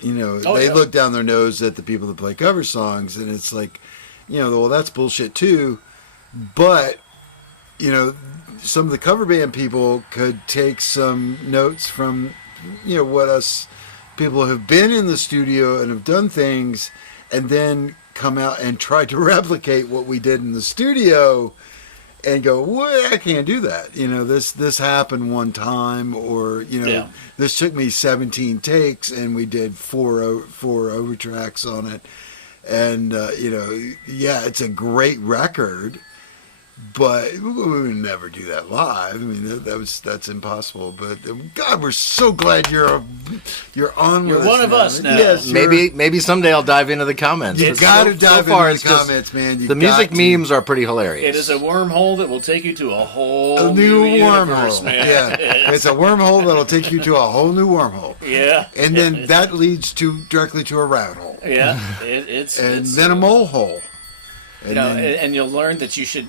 they look down their nose at the people that play cover songs, and it's like, well, that's bullshit too. But, some of the cover band people could take some notes from, what us people who have been in the studio and have done things and then come out and try to replicate what we did in the studio and go, well, I can't do that. This happened one time, or, this took me 17 takes and we did four overtracks on it. And, it's a great record. But we would never do that live. That's impossible. But God, we're so glad you're on. You're with one us of now. us now. Yes, maybe someday I'll dive into the comments. You got to dive into the comments, man. The music memes are pretty hilarious. It is a wormhole that will take you to a whole new universe, wormhole. man. Yeah, it's a wormhole that'll take you to a whole new wormhole. Yeah, and then that leads directly to a rabbit hole. Yeah, it's then a mole hole. And you'll learn that you should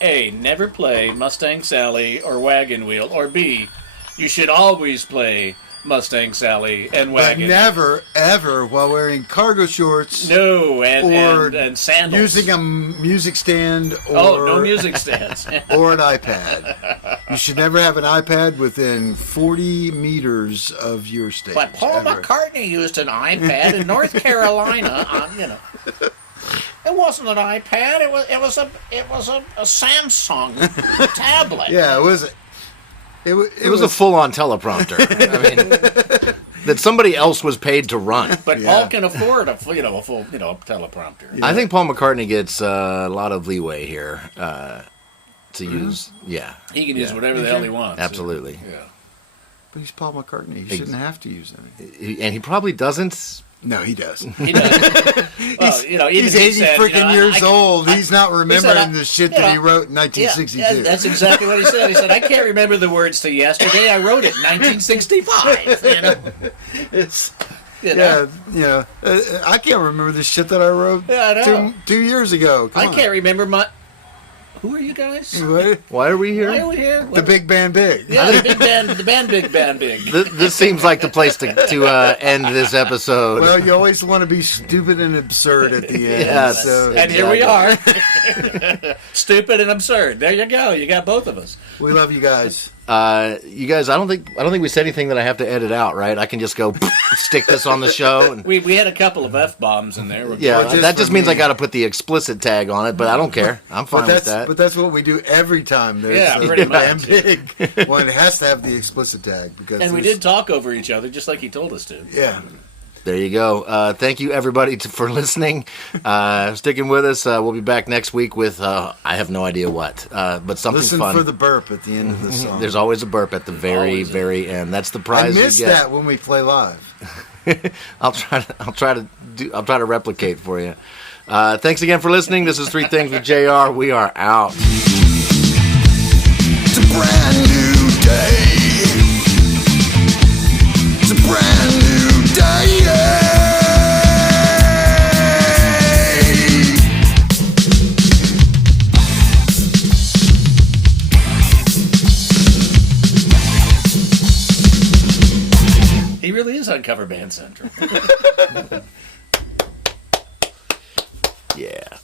A, never play Mustang Sally or Wagon Wheel, or B, you should always play Mustang Sally and Wagon. But never, ever, while wearing cargo shorts. No, and sandals. Using a music stand or... Oh, no music stands. or an iPad. You should never have an iPad within 40 meters of your stage. But Paul McCartney used an iPad in North Carolina on, It wasn't an iPad. It was a Samsung tablet. Yeah, it was. It was a full-on teleprompter. That somebody else was paid to run. But Paul can afford a full teleprompter. Yeah. I think Paul McCartney gets a lot of leeway here to use. Yeah, he can use whatever the hell he wants. Absolutely. Yeah. But he's Paul McCartney. He shouldn't have to use any. And he probably doesn't. No, he does. He does. Well, he's 80 freaking years old. He's not remembering the shit that he wrote in 1962. Yeah, that's exactly what he said. He said, I can't remember the words to Yesterday. I wrote it in 1965. I can't remember the shit that I wrote 2 years ago. I can't remember my... Who are you guys? Why are we here? Why are we here? The Big Band Big. Yeah, the TheBandBiG. This seems like the place to end this episode. Well, you always want to be stupid and absurd at the end. Yes, so. And here we are. Stupid and absurd. There you go. You got both of us. We love you guys. You guys, I don't think we said anything that I have to edit out, right? I can just go stick this on the show. And... We had a couple of F-bombs in there. Yeah, that just means I got to put the explicit tag on it, but I don't care. I'm fine with that. But that's what we do every time. There's pretty much. Big. One has to have the explicit tag and we did talk over each other, just like he told us to. Yeah. There you go. Thank you, everybody, for listening, sticking with us. We'll be back next week with, I have no idea what, but something fun. Listen for the burp at the end of the song. There's always a burp at the very end. That's the prize you get. I miss that when we play live. I'll try to replicate for you. Thanks again for listening. This is Three Things with JR. We are out. It's a brand new day. It's a brand new day. He really is on Cover Band Central. Yeah.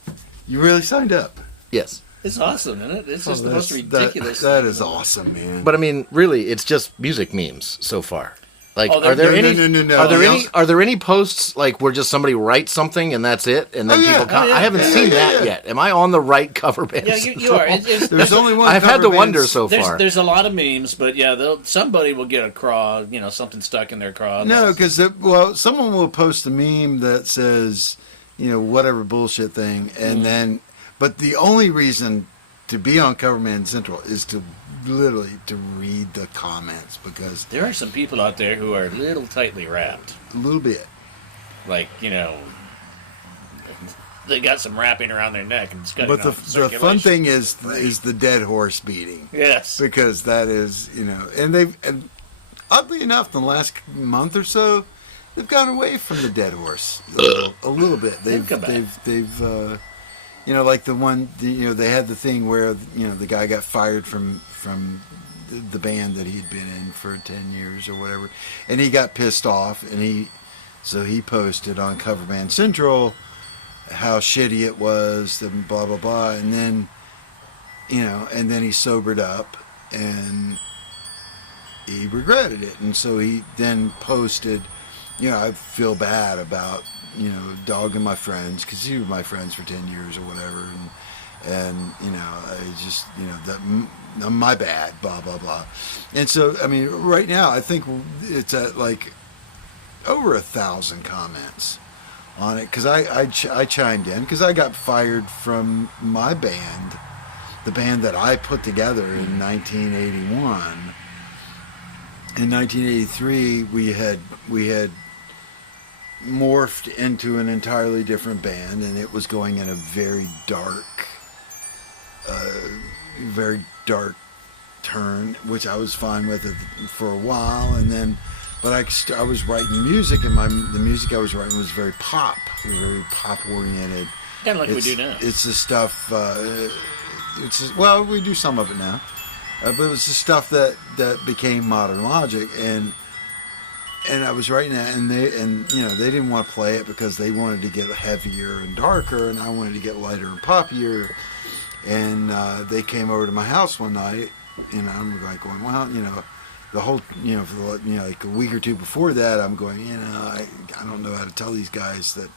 You really signed up? Yes. It's awesome, isn't it? It's just the most ridiculous That thing. is awesome, man. But I mean, really, it's just music memes so far. Like, Oh, are there no, any? no, no, no, Are there no. any? Are there any posts like where just somebody writes something and that's it, and then Oh, yeah. people? Oh, yeah. I haven't seen that yet. Am I on the right cover band? Yeah, you are. There's only one. I've had cover to wonder band's- so far. There's a lot of memes, but yeah, somebody will get a craw, something stuck in their craw. No, because someone will post a meme that says, whatever bullshit thing, and then, but the only reason to be on Coverman Central is to literally to read the comments, because there are some people out there who are a little tightly wrapped. a little bit. Like, they got some wrapping around their neck and it's got But the fun thing is the dead horse beating. Yes. Because that is, and oddly enough, in the last month or so, they've gone away from the dead horse a little bit. They've come back. They've like the one, they had the thing where, the guy got fired from the band that he'd been in for 10 years or whatever, and he got pissed off, and he posted on Coverman Central how shitty it was, and blah blah blah, and then and then he sobered up and he regretted it, and so he then posted, I feel bad about dogging my friends, because you were my friends for 10 years or whatever, and I just that my bad, blah blah blah. And so I mean, right now I think it's at like over 1,000 comments on it, because I chimed in because I got fired from my band, the band that I put together in 1981. In 1983, we had morphed into an entirely different band, and it was going in a very dark turn, which I was fine with it for a while, and then, but I was writing music, and the music I was writing was very pop oriented. Kind of like we do now. It's the stuff. We do some of it now, but it was the stuff that became Modern Logic, and I was writing that, and they didn't want to play it because they wanted to get heavier and darker, and I wanted to get lighter and poppier. And they came over to my house one night, and I'm like going, well, the whole, for like a week or two before that, I'm going, I don't know how to tell these guys that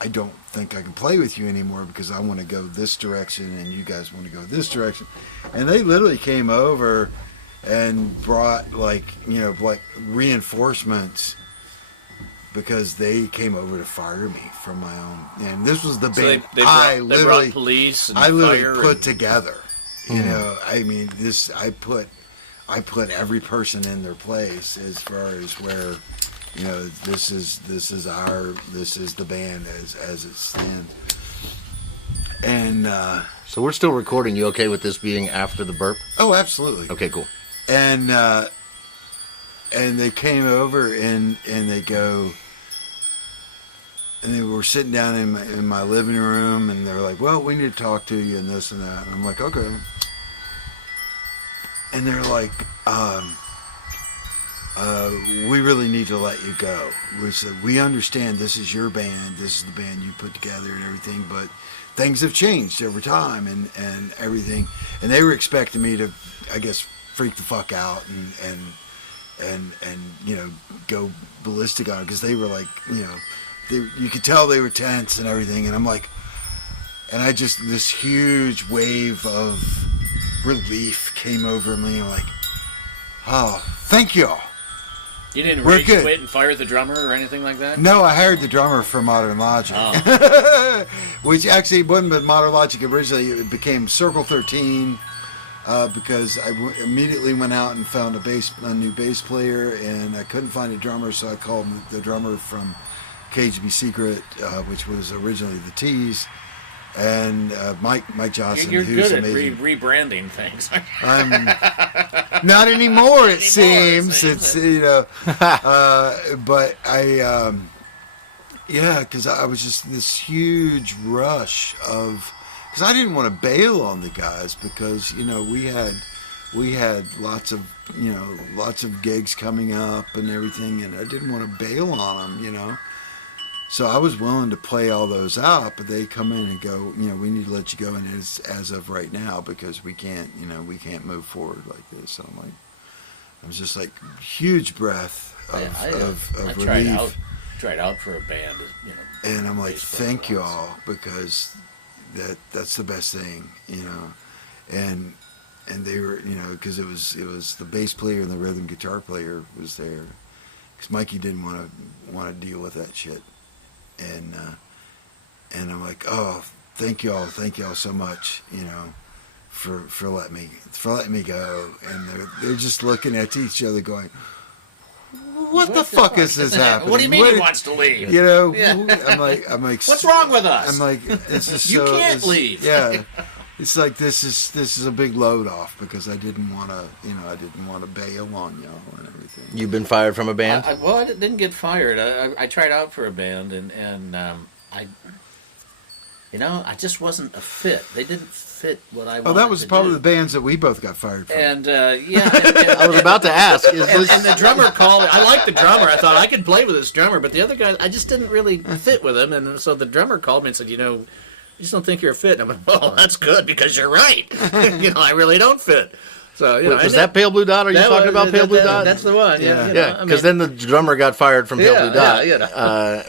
I don't think I can play with you anymore, because I want to go this direction and you guys want to go this direction. And they literally came over and brought like reinforcements, because they came over to fire me from my own. And this was the band they brought police and I literally fire put and... together. I mean, I put every person in their place, as far as where, this is the band as it stands. And So we're still recording. You okay with this being after the burp? oh, absolutely. Okay, cool. And they came over and they go, and they were sitting down in my living room, and they're like, well, we need to talk to you and this and that. And I'm like, okay. And they're like, we really need to let you go. We said, we understand this is your band, this is the band you put together and everything, but things have changed over time and everything. And they were expecting me to, I guess, freak the fuck out and go ballistic on it, because they were like, you could tell they were tense and everything. And I'm like, and I just, this huge wave of relief came over me. I'm like, oh, thank you. You didn't We're rage good. quit and fire the drummer or anything like that? No, I hired the drummer for Modern Logic, which actually wasn't but Modern Logic originally. It became Circle 13 because I immediately went out and found a new bass player, and I couldn't find a drummer, so I called the drummer from Cage to Be Secret, which was originally the Tees, and Mike Johnson. You're who's good at amazing. rebranding things. I'm not anymore. It seems it's but I because I was just this huge rush of, because I didn't want to bail on the guys, because we had lots of gigs coming up and everything, and I didn't want to bail on them, So I was willing to play all those out, but they come in and go, we need to let you go, and as of right now, because we can't move forward like this. And I'm like, It was just like huge breath of I relief. tried out for a band, And I'm like, bass thank player once. y'all, because that's the best thing, and they were, because it was the bass player and the rhythm guitar player was there, because Mikey didn't want to deal with that shit, and I'm like, oh, thank y'all so much, for letting me go, and they're just looking at each other going, what the fuck is this happening? What do you mean he wants to leave? Yeah. I'm like, What's wrong with us? I'm like, this is You can't leave. Yeah, it's like this is a big load off, because I didn't want to bail on y'all and everything. You've been fired from a band? I didn't get fired. I tried out for a band, and I just wasn't a fit. They didn't fit what I wanted. Oh, that was to probably do. the bands that we both got fired from. And I was about to ask. Is and this... the drummer called. I liked the drummer. I thought I could play with this drummer, but the other guy, I just didn't really fit with him. And so the drummer called me and said, I just don't think you're a fit. And I'm like, well, that's good, because you're right. I really don't fit. So was that Pale Blue Dot? Are you talking about Pale Blue Dot? That's the one. Yeah. Yeah, because then the drummer got fired from Pale Blue Dot.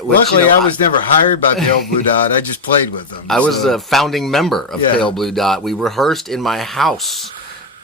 Which, Luckily, I was never hired by Pale Blue Dot. I just played with them. I was a founding member of Yeah. Pale Blue Dot. We rehearsed in my house,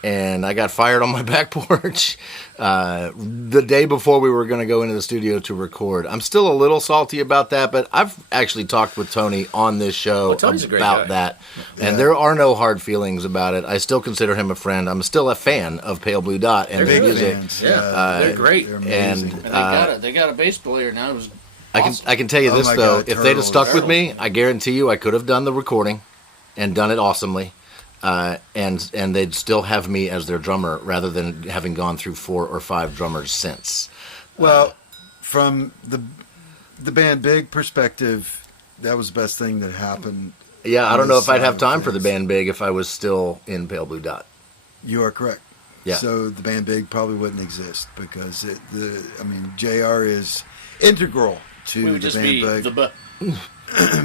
and I got fired on my back porch the day before we were going to go into the studio to record. I'm still a little salty about that, but I've actually talked with Tony on this show Tony's a great about guy. that, and Yeah. there are no hard feelings about it. I still consider him a friend. I'm still a fan of Pale Blue Dot and They're their good music. fans. They're great. They're And amazing. And they got a bass player now. It was awesome. I can tell you Oh this my though, God, if they'd have Turtles. stuck with me, I guarantee you I could have done the recording and done it awesomely. And they'd still have me as their drummer rather than having gone through 4 or 5 drummers since. Well, from the band Big perspective, that was the best thing that happened. Yeah, I don't know if I'd have time for the Things. BandBiG if I was still in Pale Blue Dot. You are correct. Yeah. So the band Big probably wouldn't exist, because JR is integral to We would the just band be Big.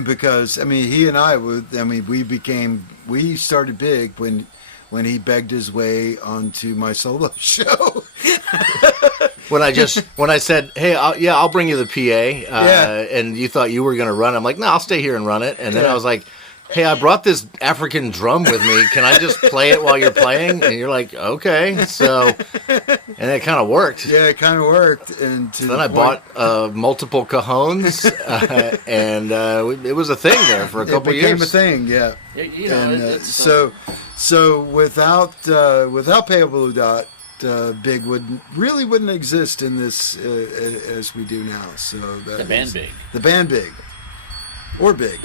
Because he and I we started Big when he begged his way onto my solo show. When I said, hey, I'll bring you the PA, and you thought you were going to run, I'm like, no, I'll stay here and run it. And then Yeah. I was like, hey, I brought this African drum with me. Can I just play it while you're playing? And you're like, okay. So, and it kind of worked. Yeah, it kind of worked. And Then I bought multiple cajones, and it was a thing there for a couple it became years. a thing. Yeah. And so without Pale Blue Dot, Big wouldn't exist in this as we do now. So that The band Big. the band Big, or Big,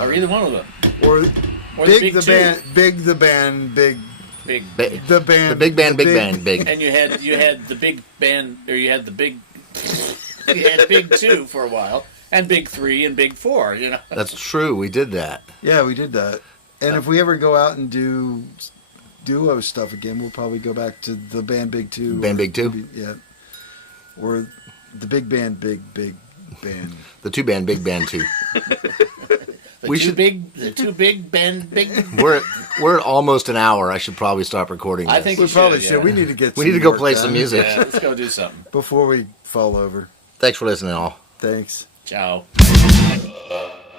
or either one of them. or Or Big Big the Two. band, Big the band, Big Big. the band, The big band, big band, big. And you had the big band, or you had the big. You had Big 2 for a while, and Big 3 and Big 4. That's true. We did that. Yeah, we did that. And if we ever go out and do duo stuff again, we'll probably go back to the band Big 2. Band Big 2? Yeah. Or the big band, big band. The 2-band, big band 2. The two big band, big. We're at almost an hour. I should probably stop recording. I this. think We we probably should. should. We need to get. We some need to go work play done some music. Yeah, let's go do something. before we fall over. Thanks for listening, all. Thanks. Ciao.